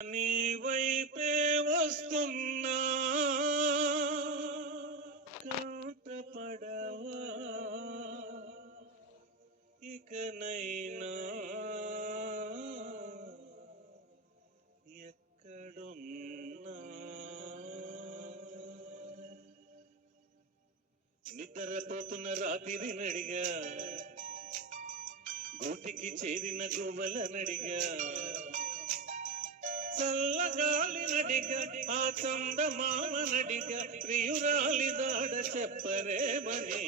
నీ వైపే వస్తున్నా కంటపడవా ఇకనైనా ఎక్కడున్నా నిద్రపోతున్న రాత్రి నడిగా గూటికి చేరిన గువ్వల నడిగా చల్లగాలి నడిగా ఆ చందమామ నడిగా ప్రియురాలి దాడ చెప్పరేమని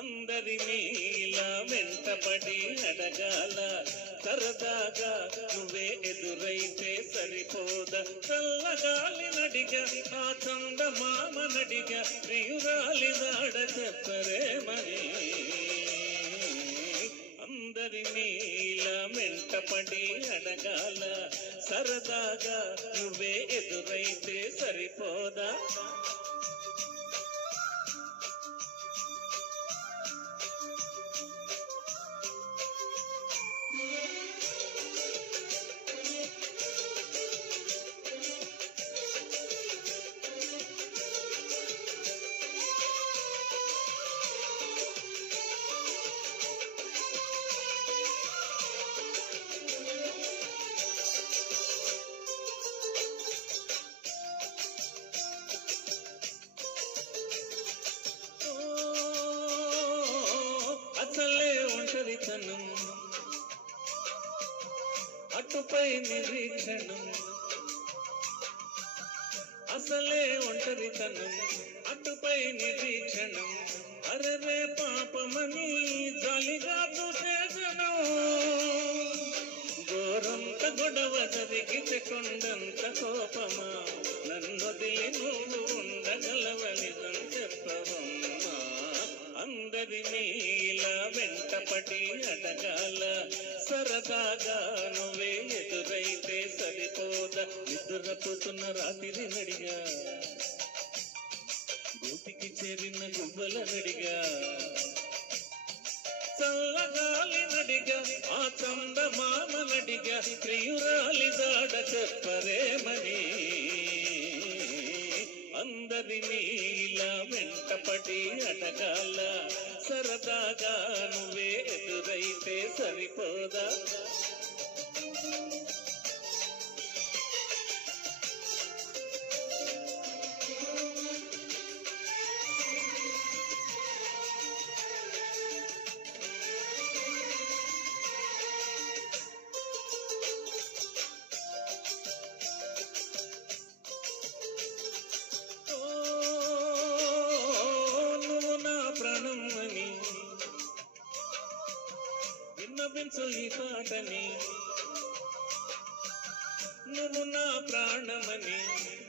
అందరినీ ఇలా వెంటబడి అడగాల సరదాగా నువ్వే ఎదురైతే సరిపోదా చల్లగాలి నడిగా ఆ చందమామ నడిగా ప్రియురాలి దాడ చెప్పరేమని అందరినీ ఇలా వెంటపడి అడగాల సరదాగా నువ్వే ఎదురైతే సరిపోదా ఒంటరితనం అటుపై నిరీక్షణం అసలే ఒంటరితనం అటుపై నిరీక్షణం అరరే పాపమని జాలిగా చూసే జనం గోరంత గొడవ జరిగితే కొండంత కోపమా నన్నొదిలి నువ్వు ఉండగలవని చెప్పవమ్మా అందరినీ ఇలా వెంటపడి అడగాల సరదాగా నువ్వే ఎదురైతే సరిపోదా నిద్రపోతున్న రాత్రి నడిగా గూటికి చేరిన గువ్వల నడిగా చల్లగాలి నడిగా ఆ చందమామ నడిగా ప్రియురాలి దాడ చెప్పరేమని అందరినీ ఇలా వెంటపడి అడగాల సరదాగా నువ్వే ఎదురైతే సరిపోదా విన్నవించు ఈ పాటని నువ్వు నా ప్రాణమని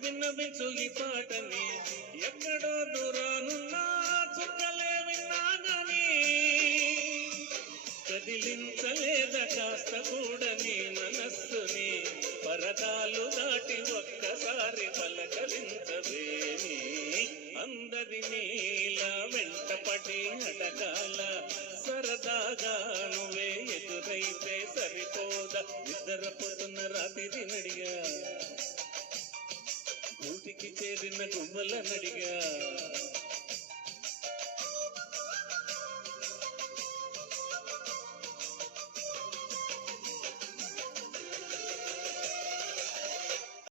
విన్నవించు ఈ పాటని ఎక్కడో దూరానున్నా చుక్కలే విన్నాగని కదిలించలేద కాస్త కూడా నీ మనస్సుని పరదాలు దాటి ఒక్కసారి పలకరించవేని అందరినీ ఇలా వెంటపడి అడగాల సరదాగా నువ్వే ఎదురైతే సరిపోదా నిద్రపోతున్న రాత్రి నడిగా గూటికి చేరిన గువ్వల నడిగా